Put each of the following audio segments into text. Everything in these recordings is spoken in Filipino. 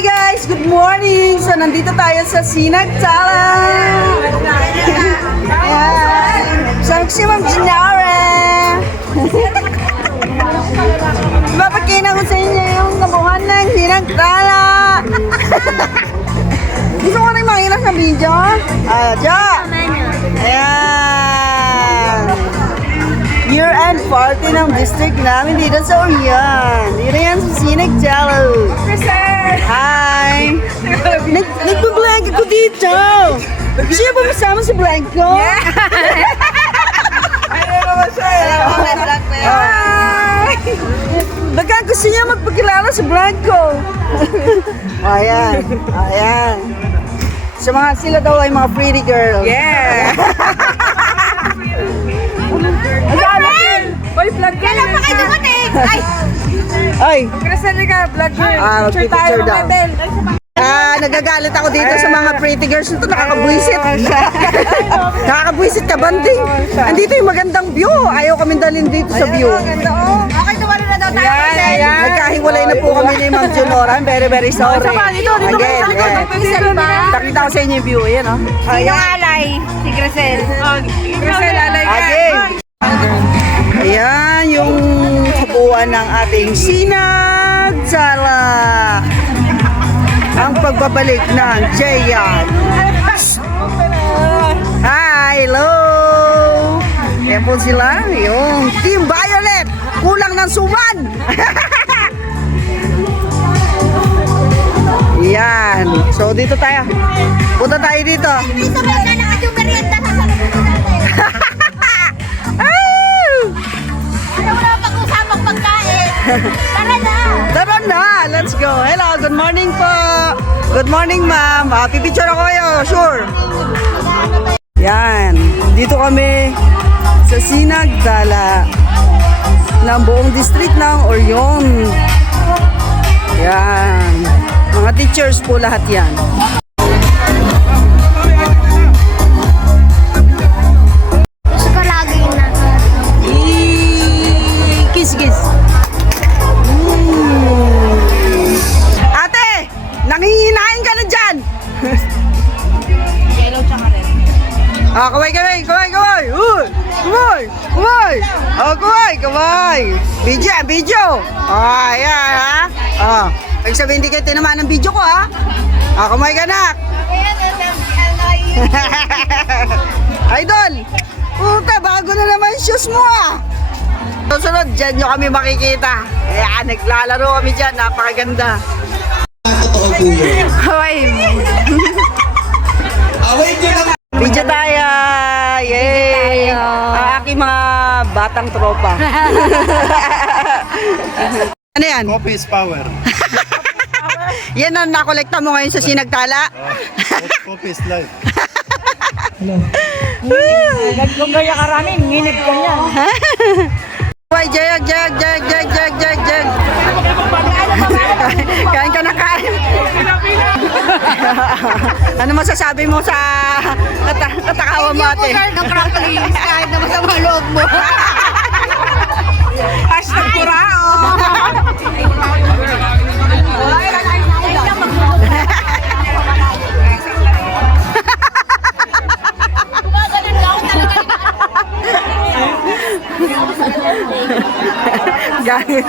Hi guys! Good morning! So nandito tayo sa Sinagtala! Ayan! Sa si Ma'am Gennara! Mapakina ko sa inyo yung kabuhan ng Sinagtala! Gusto ko rin makita sa video? Jo! Ayan! Year-end party ng district namin dito sa Orion. Dito yan sa Sinagtala. Hi! Nagpa-vlog ako dito! Siya ba masama sa vlog ko? Ano naman siya? Hi! Baka gusto niya magpakilala sa vlog ko. Ayan. Ayan. Sa mga sila daw ay mga pretty girls. Yeah! Boy, vlog girl! Kailan pa kayo dumating? Ay! Ay! Krasali ka, vlog girl! Picture tayo Picture daw. Bel! Nagagalit ako dito sa mga pretty girls nito. Nakakabwisit. Nakakabwisit ka, banding. Andito yung magandang view. Ayaw kami dalhin dito sa view. Okay, tumalo na daw tayo. Ayan! Nagkahiwalay na po kami ni Ma'am Junora. I'm very, very sorry. Dito kayo sa likod! Nakita ko sa inyo yung view. Ayan, oh. Sino alay? Si Grisel. Krasal, alay ka! Again. Ayan yung kabuuan ng ating Sinagtala. Ang pagbabalik ng Jayan. Hi, hello. Yan po sila, yung Team Violet. Kulang ng suman. Yan. So dito tayo. Punta tayo dito. Dito ba ka naman yung merienda sa salunan natin? Ano mo na pag-usapang pagkain? Tara na! Tara na, let's go. Hello, good morning po. Good morning, ma'am. Pipicture ako kayo, sure. Yan, dito kami sa Sinagtala ng buong district ng Orion. Yan, mga teachers po lahat yan. Gusto ko lagi na. Kiss. Ate, nangihinain ka na dyan. Yellow tsaka red. Kaway. Kaway. Video. Ayan, ha. Pag sabihin, hindi kayo tinamaan ng video ko, ha. Kamay ka na. Idol, puta, bago na naman yung shoes mo, Susunod, dyan nyo kami makikita. Ayan, naglalaro kami dyan. Napakaganda. Kaway. Video tayo! Yay! Ang aking mga batang tropa. Ano yan? Coffee is power. Yan ang nakolekta mo ngayon sa Sinagtala? Coffee is life. Kung kaya karami, nginig ka niya! Uy, jag! Kain ka na kain. Ano masasabi mo sa katakawa mo, ate? Ng crackling kahit na masama loob mo. Hashtag kurao! Gagi.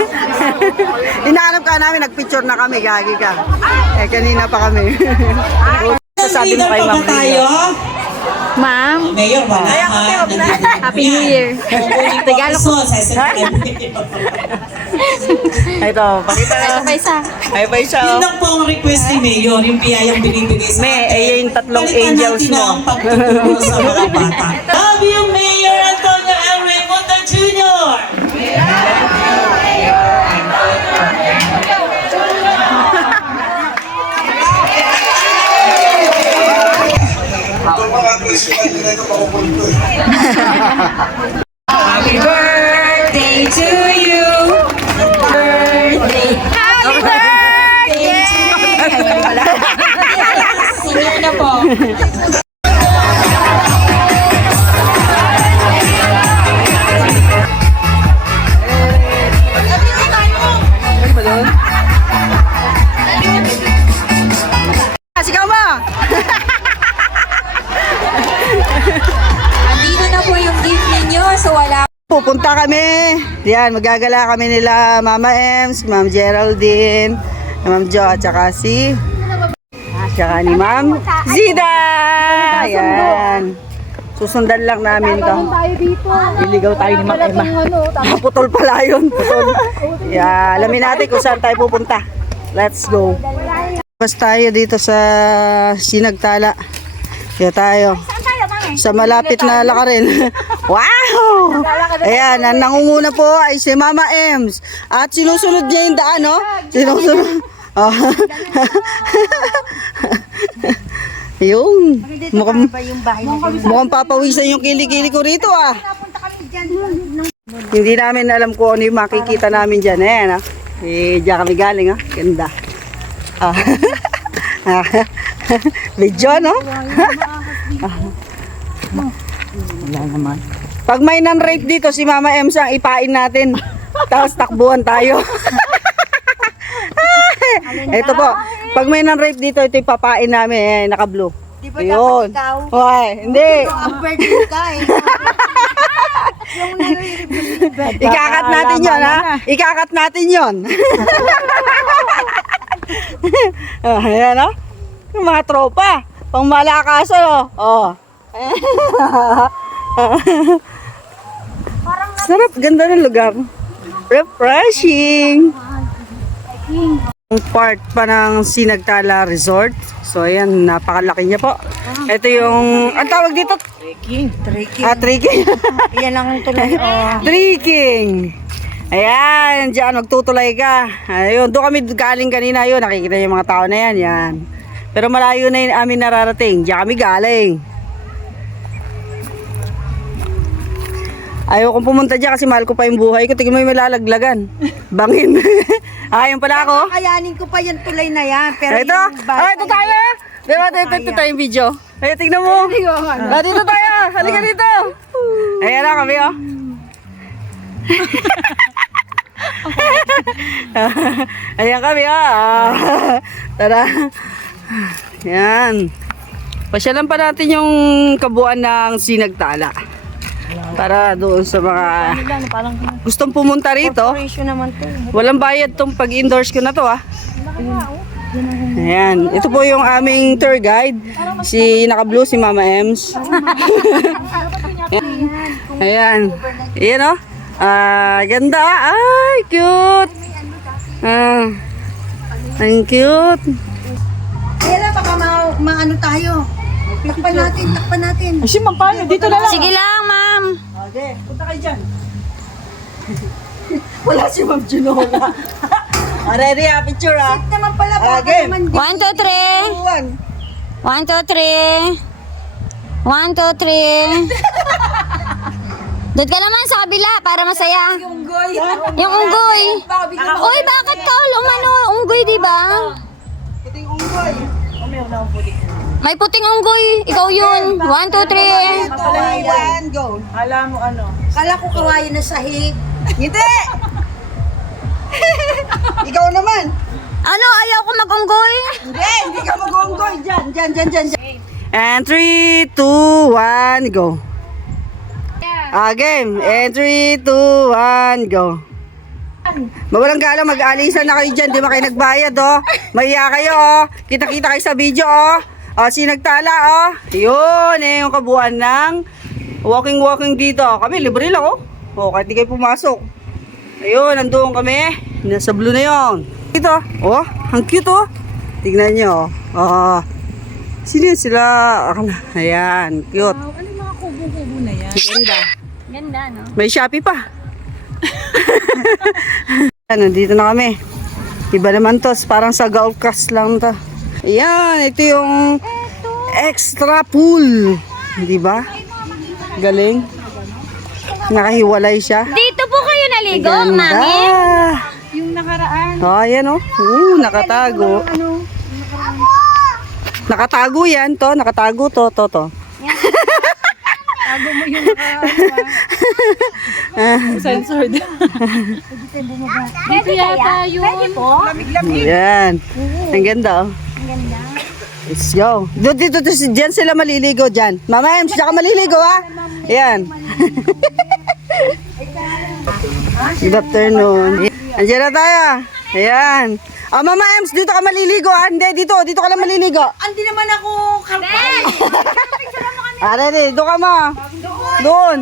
Inaanap ka namin, nagpicture na kami, gagi ka. Kanina pa kami. Sasabi mo kay Ma'am tayo. Ma'am, Mayor, wala Happy New Year. Tagalog ko. Ito, pakita na. Isa. Ay, pa isa, Yun lang po ang request ni Mayor, yung biyayang binibigay sa May, yung tatlong Balikan angels natin mo. ang pagtutulong sa mga bata. Love you, Mayor Antonio L. Raimundo Jr. Happy birthday to you. Birthday. Happy birthday! Senior na po. Ano ba doon? pupunta kami. Yan, magagala kami nila Mama Ems, Ma'am Geraldine, Ma'am Jo, at saka ni Ma'am Zida. Yan. Susundan lang namin to. Iligaw tayo ni Ma'am Emma. Putol pala yun. Putol. Yeah, alamin natin kung saan tayo pupunta. Let's go. Pas tayo dito sa Sinagtala. Kaya tayo. Sa malapit na lakarin. Wow! Ayan, ang nangunguna po ay si Mama Ems. At sinusunod niya yung daan, no? Sinusunod. Oh. Yung. Mukhang papawisan yung kilikili ko rito, ah. Hindi namin alam kung ano yung makikita namin dyan. Ayan, ah. Diyan kami galing, ah. Ganda. Ah. Video, no? Wala naman. Pag may non-rate dito, si Mama Ems ang ipain natin. Tapos takbuhan tayo. Ito po. Pag may non-rate dito, ito ipapain namin. Naka-blue. Di ba Ayun. dapat ikaw? Why? Hindi. Ang birthday ka eh. Yung Ikakat natin yon, ha? Ikakat natin yon. Ayan, no? Yung mga tropa. Pang malakasan, oh. Sarap, ganda ng lugar. Refreshing. Part pa ng Sinagtala Resort. So ayan, napakalaki niya po. Ito yung, ang tawag dito? Trekking. Trekking. Yan ang tuloy. Trekking. Ayan, dyan, magtutulay ka. Ayun, doon kami galing kanina yun. Nakikita niyo yung mga tao na yan, yan. Pero malayo na yun amin nararating. Diyan kami galing. Ayaw kong pumunta dyan kasi mahal ko pa yung buhay ko. Tingnan mo yung malalaglagan. Bangin. Ayun pala ako. Kayanin ko pa yan tulay na yan. Pero Ito. Ito tayo. Diba, ito tayo yung video. Ay, tingnan mo. Dito tayo. Halika dito. Ayan na kami, oh. Ayan kami, oh. Tara. Ayan. Pasyalan pa natin yung kabuuan ng Sinagtala. Para doon sa mga gustong pumunta rito. naman to. Walang bayad tong pag-endorse ko na to, ah. Ayan. Ito po yung aming tour guide. Si naka-blue, si Mama Ems. Ayan. Ayan, oh. Ganda. Ay, cute. Ang cute. Kaya baka maano tayo. Takpan natin. Kasi ma'am, paano? Dito na lang. Sige lang, ma'am. Okay, punta kayo dyan. Wala si Ma'am Junola. Ready, picture, ah. Naman pala baka Game. naman 1, 2, 3. 1, 2, 3. 1, 2, 3. Doon ka naman sa kabila para masaya. Yung unggoy. Uy, bakit ka umano? Unggoy, di ba? Puting unggoy. May puting unggoy. Ikaw yun. 1, 2, 3. Kawayan, go. Kala ko kawayan na sahig. Hindi! Ikaw naman. Ano? Ayaw ko mag-unggoy? Hindi ka mag-unggoy. Dyan. And 3, 2, 1, go. Game. And 3, 2, 1, go. Mawalang galang, mag-aalisan na kayo dyan. Di ba kayo nagbayad, oh? Mahiya kayo, oh. Kita-kita kayo sa video, oh. Sinagtala, oh. Yun, yung kabuuan ng walking dito. Kami, libre lang, oh. Kahit di kayo pumasok. Ayun, nandoon kami. Nasa blue na yun. Dito, oh. Ang cute, oh. Tignan nyo, oh. Sino yun sila? Ayan, cute. Ano yung mga kubo-kubo na yan? Ganda. Ganda, no? May Shopee pa. Nandito na kami. Iba naman to, parang sa golf course lang to. Ayan, ito yung extra pool. Di ba? Galing. Nakahiwalay siya. Dito po kayo naligo, Ganda. mami? Yung nakaraan. Oh, ayan, oh. Nakatago. Nakatago yan to. Nakatago to. Tago mo yung Censored. Dito yata yun. Pwede po? Yan. Ang ganda, oh. Ang ganda. Let's go. Dito, dyan sila maliligo dyan. Mama Ems, siya ka maliligo, ha? Ayan. Good afternoon. Andiyan na tayo. Ayan. Mama Ems, dito ka maliligo. Hindi, dito ka lang maliligo. Hindi naman ako kapal. Ready, doon ka ma. Doon.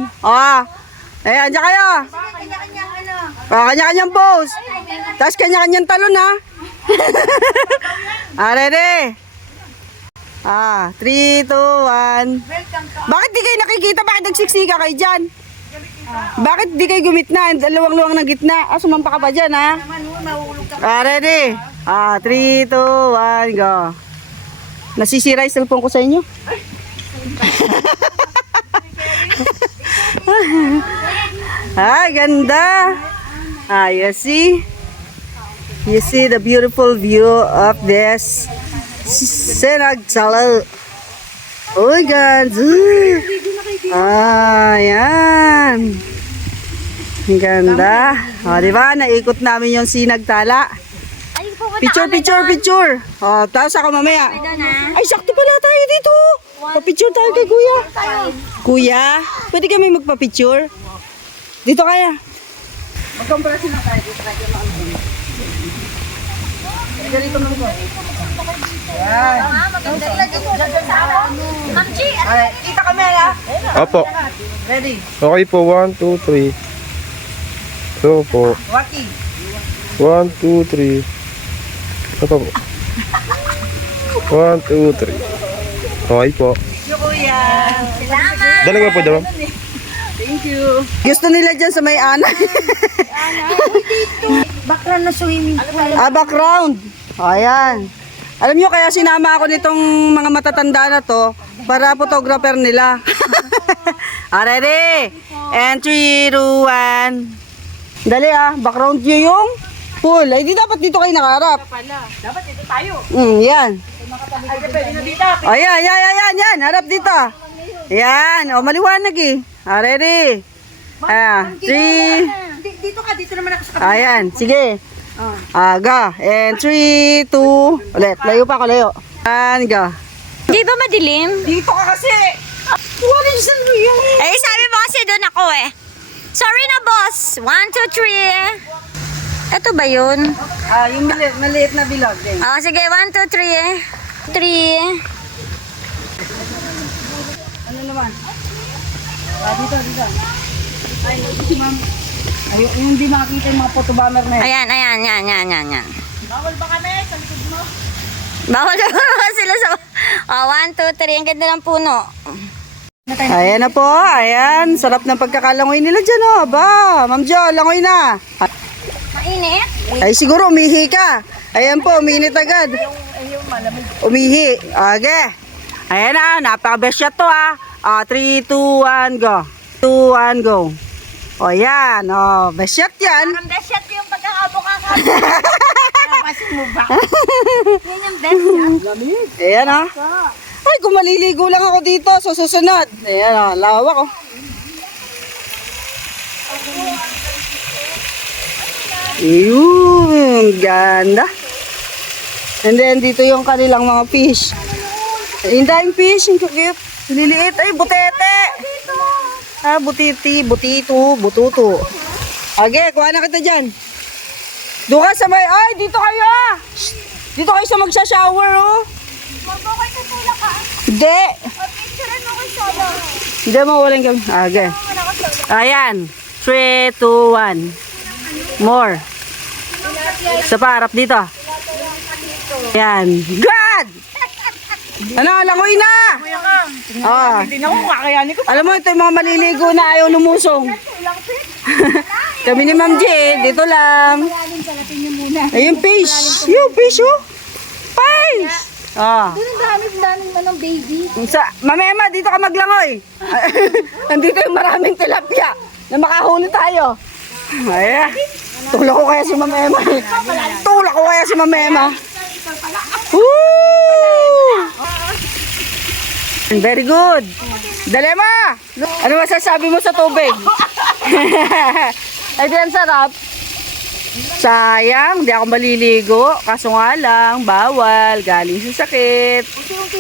Ayan, dyan kayo. Kanya-kanyang ano. Kanya-kanyang pose. Tapos kanya-kanyang talon ha. Ready. 3, 2, 1. Bakit di kayo nakikita? Bakit nagsiksika kayo dyan? Bakit di kayo gumitna? Luwang-luwang na gitna. Sumampa ka pa dyan ha. Ready. 3, 2, 1, go. Nasisira yung cellphone ko sa inyo. Ganda. You see? You see the beautiful view of this Sinagtalo. Oh my God. Ayan. Ang ganda. Diba? Naikot namin yung Sinagtala. Picture. Tapos ako mamaya. Ay, sakto pala tayo dito. Pa-picture tayo kay Kuya. Kuya, pwede kami magpa-picture? Dito kaya. Magkomparasyon na tayo dito kaya. Ganito naman ko. Yan. Maganda ilagay ko dyan sa ako. Ma'am G, Kita kami ha. Opo. Ready. Okay po, 1, 2, 3. So po. Waki. 1, 2, 3. Ito po. 1, 2, 3. Okay po. Thank you, Kuya. salamat. Dalawa po, dalawa. Thank you. Gusto nila dyan sa may anay. Background na swimming pool. Background. Ayan. Alam nyo, kaya sinama ako nitong mga matatanda na to para photographer nila. Ready? And 3, 2, 1. Dali background nyo yung pool. Ay, di dapat dito kayo nakaharap. Dapat dito tayo. Yan. Ay, pwede na dito. Ayan. Harap dito. Yan. Maliwanag eh. Ready? 3. Dito ka, dito naman ako sa kapatid. Ayan, sige. Go. And 3, 2. Ulit. Layo pa ako, layo. And go. Di ba madilim? Dito ka kasi. Wala yung salo yan. Eh, sabi mo kasi doon ako eh. Sorry na, boss. 1, 2, 3. Ito ba yun? Yung maliit na bilog din. Sige, 1, 2, 3. 3. Ano naman? Dito. Ay, ma'am. Ay, yung di makakita yung mga photobomber na yun. Ayan. Bawal ba kami sa likod mo? Bawal naman sila sa... 1, 2, 3. Ang ganda ng puno. Ayan na po. Ayan. Sarap ng pagkakalangoy nila dyan, Aba, Ma'am Jo, langoy na. Mainit? Ay, siguro umihi ka. Ayan po, uminit agad. Umihi. Okay. Ayan na, napaka-best shot to 3, 2, 1, go. 2, 1, go. Yan. Best shot yan. Ang best shot yung pagkakabo ka ka. Napasin mo ba? Yan yung best shot. Ayan Ay, kung maliligo lang ako dito sa susunod. Ayan lawak Yun, ganda. And then dito yung kanilang mga fish. Yung daming fish, yung cute. Liliit. Ay, butete. Butito, bututo. Okay, kuha na kita dyan. Doon ka sa may... Ay, dito kayo Shh. Dito kayo sa magsha-shower Mabukay ka sila ka. Hindi. Picturean mo ko solo. Hindi mo walang kami. Okay. Ayan. 3, 2, 1. More. Sa parap dito. Ayan. God! Langoy na! Hindi na ako kakayanin ko. Alam mo, ito yung mga maliligo na ayaw lumusong. Kami ni Ma'am G, dito lang. Ayun, fish. Yung fish, Fish! Doon ang daming manong baby. Mama Emma, dito ka maglangoy. Nandito yung maraming tilapia na makahuli tayo. Ayan. Tulak ko kaya si Mama Emma. Woo! Very good. Dali ma! Ano masasabi mo sa tubig? Ay, diyan sarap. Sayang, di ako maliligo. Kaso nga lang, bawal. Galing sa sakit.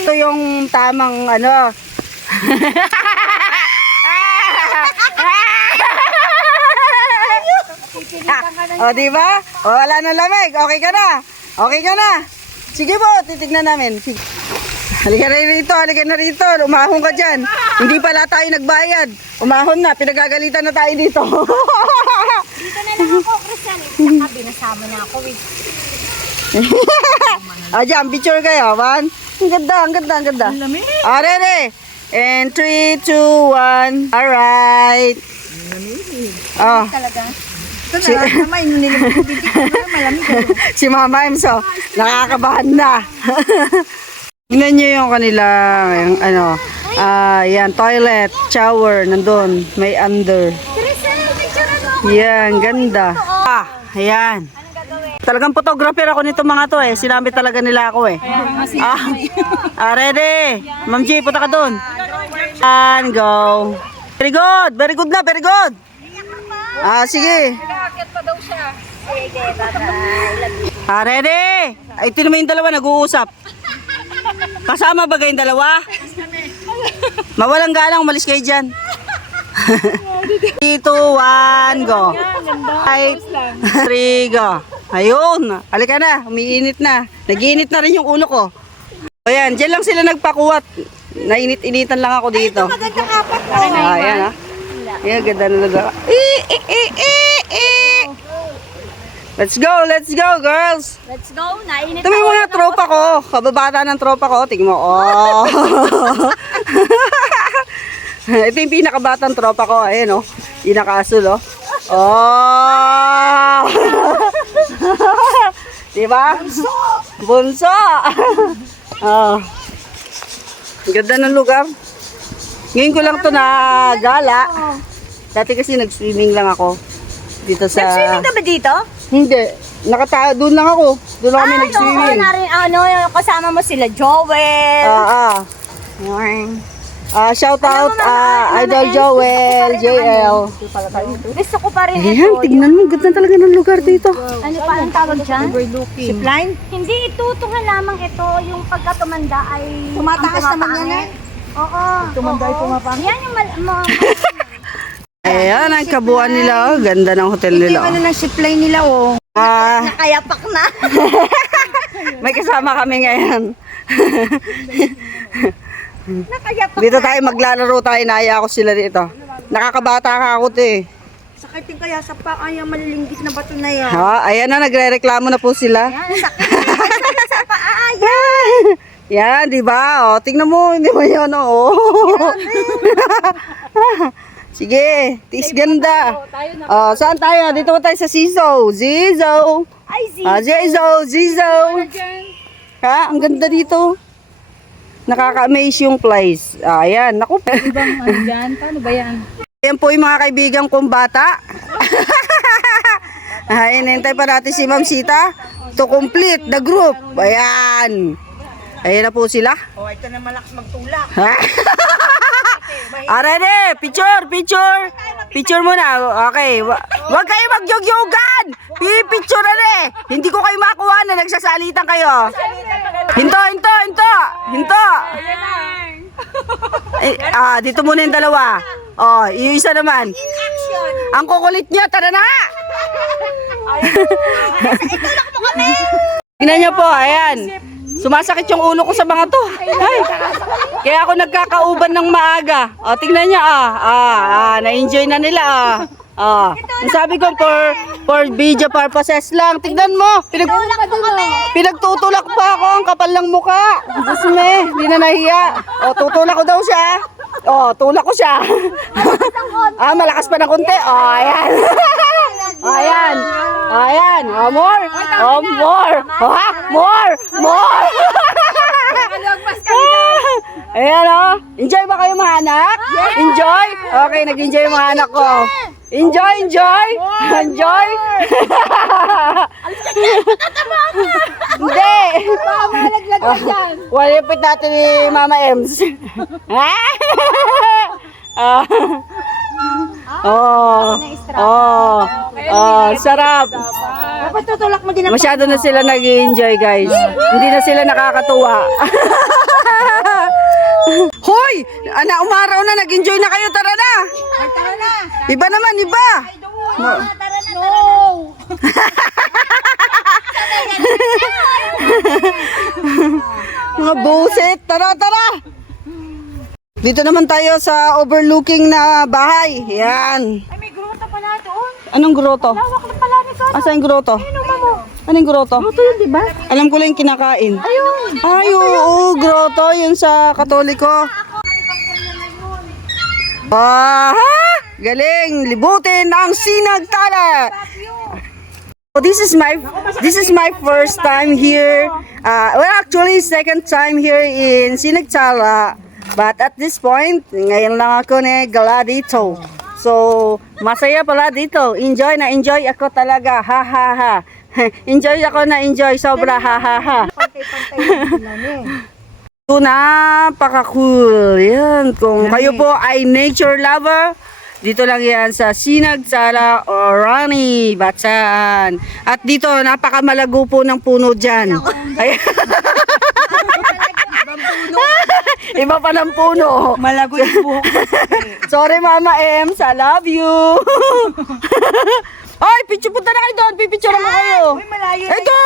Ito yung tamang O, di ba? O, wala na lamig. Okay ka na. Okay ka na. Sige po, titignan namin. Sige. Halika na rito, halika na rito. Umahon ka dyan. Hindi pala tayo nagbayad. Umahon na, pinagagalitan na tayo dito. Dito na lang ako, Crystal. Saka binasama na ako eh. Dyan, picture kayo. One. Ang ganda, ang ganda, ang ganda. Ready? And 3, 2, 1. Alright. Oh. Talaga. Si, si Mama Emso, nakakabahan na. Tingnan nyo yung kanila, yung ano, yan, toilet, shower, nandun, may under. Crystal, picture mo. Yan, ganda. Ayan. Talagang photographer ako nito mga to eh. Sinabi talaga nila ako eh. Ready? Ma'am G, punta ka dun. And go. Very good. Very good na. Very good. Sige. Nakakit pa daw siya. Sige, bye-bye. Ready? Ay, tinan mo yung dalawa nag-uusap. Kasama ba kayong dalawa? Mawalang galang, umalis kayo dyan. 3, 2, 1, go. 5, 3, go. Ayun, halika na, umiinit na. Nag-iinit na rin yung ulo ko. Ayan, dyan lang sila nagpakuwat. Nainit-initan lang ako dito. Maganda kapat mo. Ayan ha. Ayan, ganda na lugar. Let's go girls. Let's go. Nainit Ito may mga tropa ko. Kababata ng tropa ko. Tingnan mo. Oh. Ito yung pinakabatang tropa ko. Ayan o. Pinakaasul o. Oh. Diba? Bunso. Oh. Ganda ng lugar. Ngayon ko lang to na gala. Dati kasi nag-swimming lang ako. Dito sa... Nag-swimming ka ba dito? Hindi. Doon lang ako. Doon lang kami Oo, nag-swimming. yung kasama mo sila Joel. Shout out Idol Joel, JL. Gusto ko pa rin Ayan, ito. tignan mo. Ganda talaga ng lugar dito. Ano pa ang tawag dyan? Zipline? Hindi, itutungan lamang ito. Yung pagka tumanda ay... Tumataas naman yan eh? Oo. Tumanda ay pumapangit? Yan yung Ayan, ang kabuuan nila. Oh. Ganda ng hotel nila. Oh. ng zipline nila oh. Nakayapak na. May kasama kami ngayon. Nakayapak Dito tayo maglalaro tayo. Naya ako sila dito. Nakakabata ka ako eh. Sakitin kaya sa paa yung malilinggit na bato na yan. Ayan na, nagre-reklamo na po sila. Yan, sakit sa paa. Yan. Yan, di ba? O, tingnan mo, hindi mo yun, o. Sige, tis ganda. Saan tayo? Dito tayo sa Zizo. Zizo. Ay, Zizo. Ha? Ang ganda dito. Nakaka-amaze yung place. Ayan, naku. Ibang ano yan? Paano ba yan? Ayan po yung mga kaibigan kong bata. Hinintay pa natin si Ma'am Sita to complete the group. Ayan. Ayan na po sila. Oh, ito na malakas magtulak. Ready? Picture muna. Okay. Huwag kayo mag-yog-yogan. Picture na eh. Hindi ko kayo makuha na nagsasalitan kayo. Hinto. Dito muna yung dalawa. Yung isa naman. Ang kukulit niya. Tara na. Tingnan niyo po. Ayan. Sumasakit yung ulo ko sa mga to. Ay, kaya ako nagkakauban ng maaga. Tingnan niya na-enjoy na nila Ang sabi ko for video purposes lang. Tignan mo. Pinagtutulak pa ako. Ang kapal ng mukha. Diyos me, hindi na nahiya. Tutulak ko daw siya. Tulak ko siya. Malakas pa na konti. Ayan. Ayan. More. More. Ayan Enjoy ba kayo mga anak? Enjoy? Okay, nag-enjoy yung mga anak ko. Enjoy. Hindi. Walipit natin ni Mama Ems. Sarap. Dapat tutulak mo din ang Masyado na sila nag-enjoy, guys. Hindi na sila nakakatuwa. Hoy! Umaraw na, nag-enjoy na kayo. Tara na! Tara na. Iba naman, iba. Tara na. Mga buset. Tara, tara. Dito naman tayo sa overlooking na bahay. Yan. Ay, may gruta pala doon. Anong groto? Lawak na pala nito. Asa yung groto? Ano mo? Anong groto? Ito yun, di ba? Alam ko lang yung kinakain. Ayun. Ay, oo, groto. Yun sa Katoliko. Ah, galing. Libutin ang sinagtala. So this is my first time here. Well, actually, second time here in Sinagtala. But at this point, ngayon lang ako gala dito. So, masaya pala dito. Enjoy na enjoy ako talaga. Ha ha ha. Enjoy ako na enjoy. Sobra ha ha ha. So, napaka-cool. Yan. Kung kayo po ay nature lover, dito lang yan sa Sinagtala, Orani, Batasan. At dito, napakamalago po ng puno dyan. Ayan. Iba pa ng puno. Malago yung buhok. Sorry, Mama Ems. I love you. Ay, picture, punta na kayo doon. Pipicture mo kayo. Uy, malayo na Ito!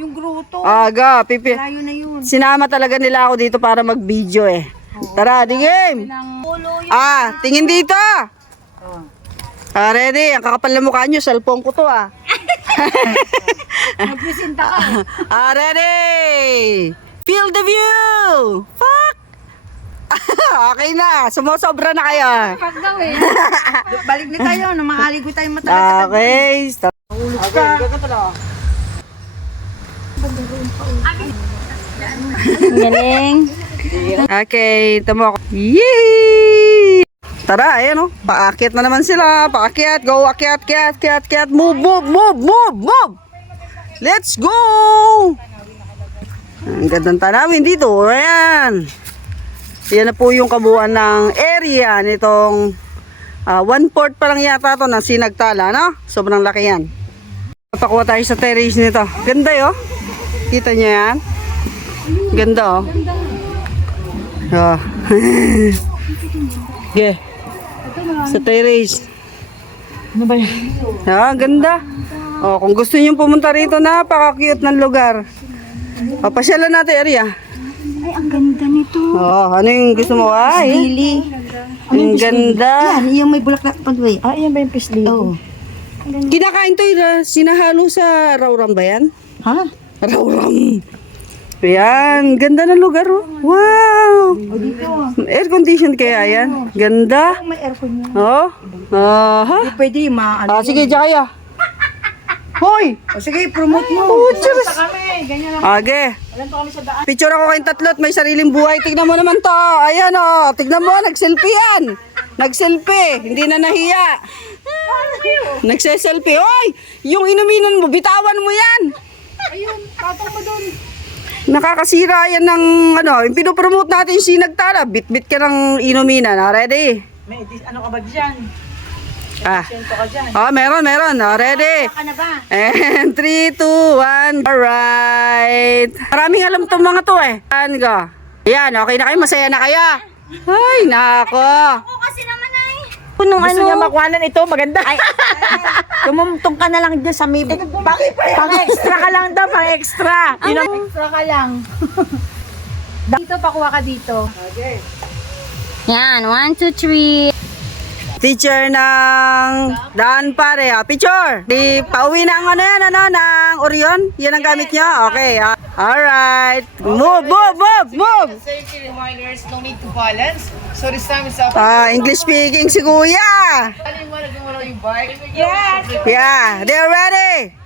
yung gruto. Aga, pipi. Malayo na yun. Sinama talaga nila ako dito para mag-video eh. Tara, di game. Tingin dito. Ready? Ang kakapal na mukha nyo. Cellphone ko to Magpisinta ka. Ready? Feel the view. Fuck. Okay na. Sumusobra na kayo. Pag daw eh. Balik na tayo. Namahaligo tayo matagal. Okay. Stop. Okay, gagawin na. Galing. Okay, tamo ako. Yee! Tara, ayan o. Paakyat na naman sila. Paakyat. Go, akyat, kyat, kyat, kyat. Move, move, move, move, move. Let's go! Ang gandang tanawin dito. Ayan. Yan na po yung kabuuan ng area nitong 1/4 pa lang yata to ng Sinagtala, no? Sobrang laki yan. Papakuha tayo sa terrace nito. Ganda yo. Kita niyo yan? Ganda oh. Okay. Sa terrace. Ano ba yan? Ganda. Oh, kung gusto niyo pumunta rito, napaka-cute ng lugar. Pasyalan natin area. Ay, ang ganda nito. Oh, ano yung gusto mo? Ay, Lili. ang ganda. Yan, yung may bulaklak pa doon. Ah, yan ba yung pisli? Oo. Kinakain to sinahalo sa rawram ba yan? Ha? Rawram. Yan, ganda ng lugar oh. Wow. Air condition kaya yan. Ganda. May aircon yan. Oh. Aha. Pwede maano. Sige, Jaya. Hoy. Sige, promote mo. Oh, cheers. Kami, ganyan lang. Age. Alam pa kami sa daan. Picture ako kayong tatlo at may sariling buhay. Tignan mo naman to. Ayan oh. Tignan mo, nagselfie yan. Nagselfie. Hindi na nahiya. Nagse-selfie. Hoy! Yung inuminan mo, bitawan mo yan. Ayun, patong mo doon. Nakakasira yan ng yung pinopromote natin yung Sinagtala. Bit-bit ka ng inuminan. Ready? May, ano ka ba dyan? Sento ka dyan. Meron. Ready? Ka na ba? And 3, 2, 1. Alright. Maraming alam tong mga to eh. Ayan, okay na kayo? Masaya na kayo? Ay, nako. Ako kasi naman ay. Punong Gusto ano. niya makuhanan ito, maganda. Ay, tumumtong ka na lang dyan sa may... Pang-extra ka lang daw, pang-extra. Extra ka lang. Dito, pakuha ka dito. Yan, 1, 2, 3. Teacher ng daan pare. Picture. Di pauwi na ang ng Orion. Yan ang gamit nyo. Okay. Alright. Move. Safety reminders, no need to balance. So this time it's up. English speaking si Kuya. Yung bike. Yes! Yeah, they're ready.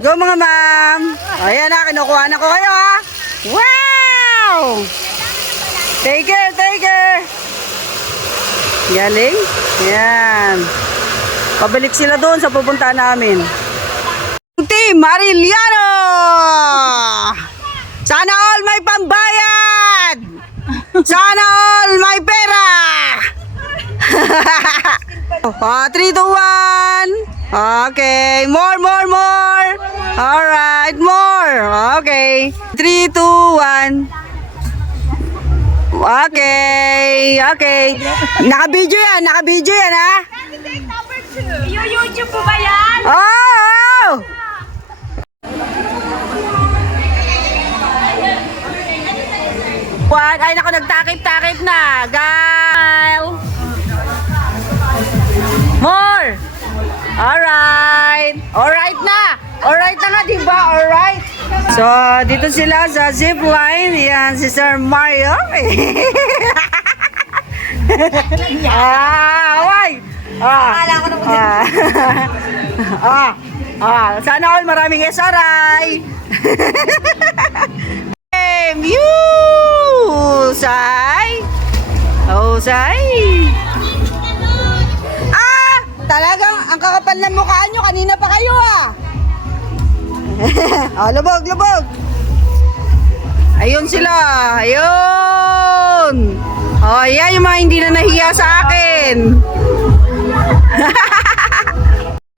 Go mga ma'am. Ayan na, kinukuha na ko kayo ha. Wow! Take care. Galing. Yan. Pabalik sila doon sa pupunta namin. Team Mariliano! Sana all may pambayad! Sana all may pera! 3, 2, 1. Okay. More. Alright, more. Okay. 3, 2, 1. Okay. Naka-video yan ha? YouTube po ba yan? Oh! One. Ay, naku, nagtakip-takip na. Gal. More. Alright. Alright na. Alright na nga, diba? Alright. So, dito sila sa zip line. Yan, si Sir Mario. Away. Sana all maraming SRI. Husay. Husay. Talagang ang kakapal ng mukha nyo. Kanina pa kayo lubog, lubog. Ayun sila. Ayun. Yan yung mga hindi na nahiya sa akin.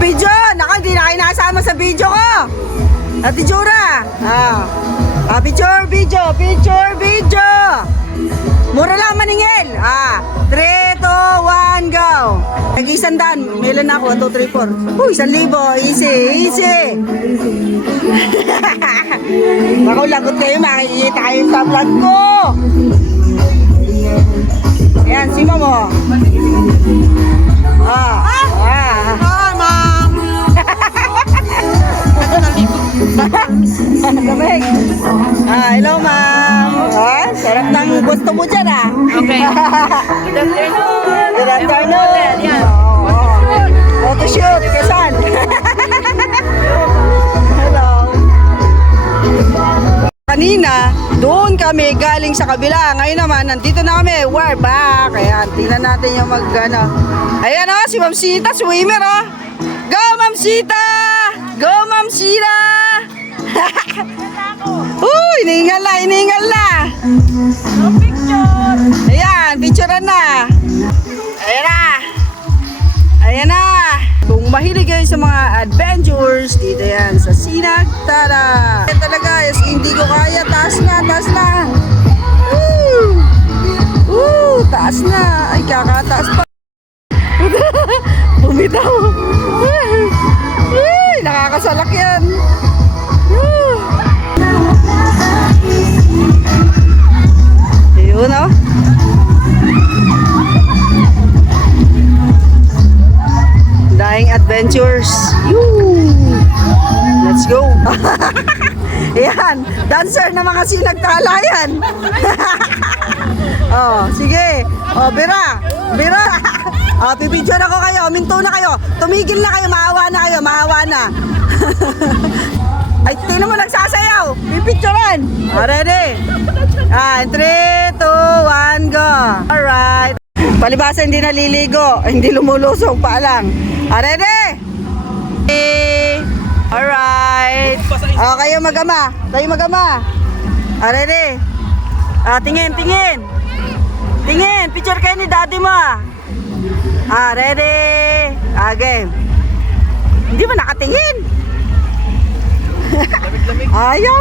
Video. Naku, hindi na kayo nakasama sa video ko. Ate Jura. Picture, video. Mura lang maningil. 3, 2, 1, go. Nag-100. May ilan na ako? 1, 2, 3, 4. 1,000. Easy. Naku, lagot kayo. Makikita kayo sa vlog ko. Ayan, sima mo. Ma'am. Lamig. Hello, ma'am. Sarap ng gusto mo dyan, Okay. Good afternoon. Photoshoot. Kasan? Hello. Kanina, doon kami galing sa kabila. Ngayon naman, nandito na kami. We're back. Ayan, tingnan natin yung Ayan si Ma'am Sita, swimmer Go, Ma'am Sita! Go, Ma'am Sita! Iniingal na. Ayan, picturean na. Ayan na. Kung mahilig kayo sa mga adventures, dito yan sa Sinagtala. Talaga, hindi ko kaya. Taas na. Taas na. Ay, kakataas pa. Bumitaw. Ay, nakakasalak yan. Ayun, Dying adventures. Let's go. Ayan, dancer na mga Sinagtala yan. Sige. Bira. Pipicture ako kayo. Minto na kayo. Tumigil na kayo. Maawa na. Ay, tingnan mo nagsasayaw. Pipicturean. Ready? 3, 2, 1, go. Alright. Palibasa hindi naliligo. Hindi lumulusog pa lang. Ready? Alright. Kayo magama. Ready? Tingin. Picture kayo ni daddy mo. Ready? Game. Hindi mo nakatingin. Ayaw.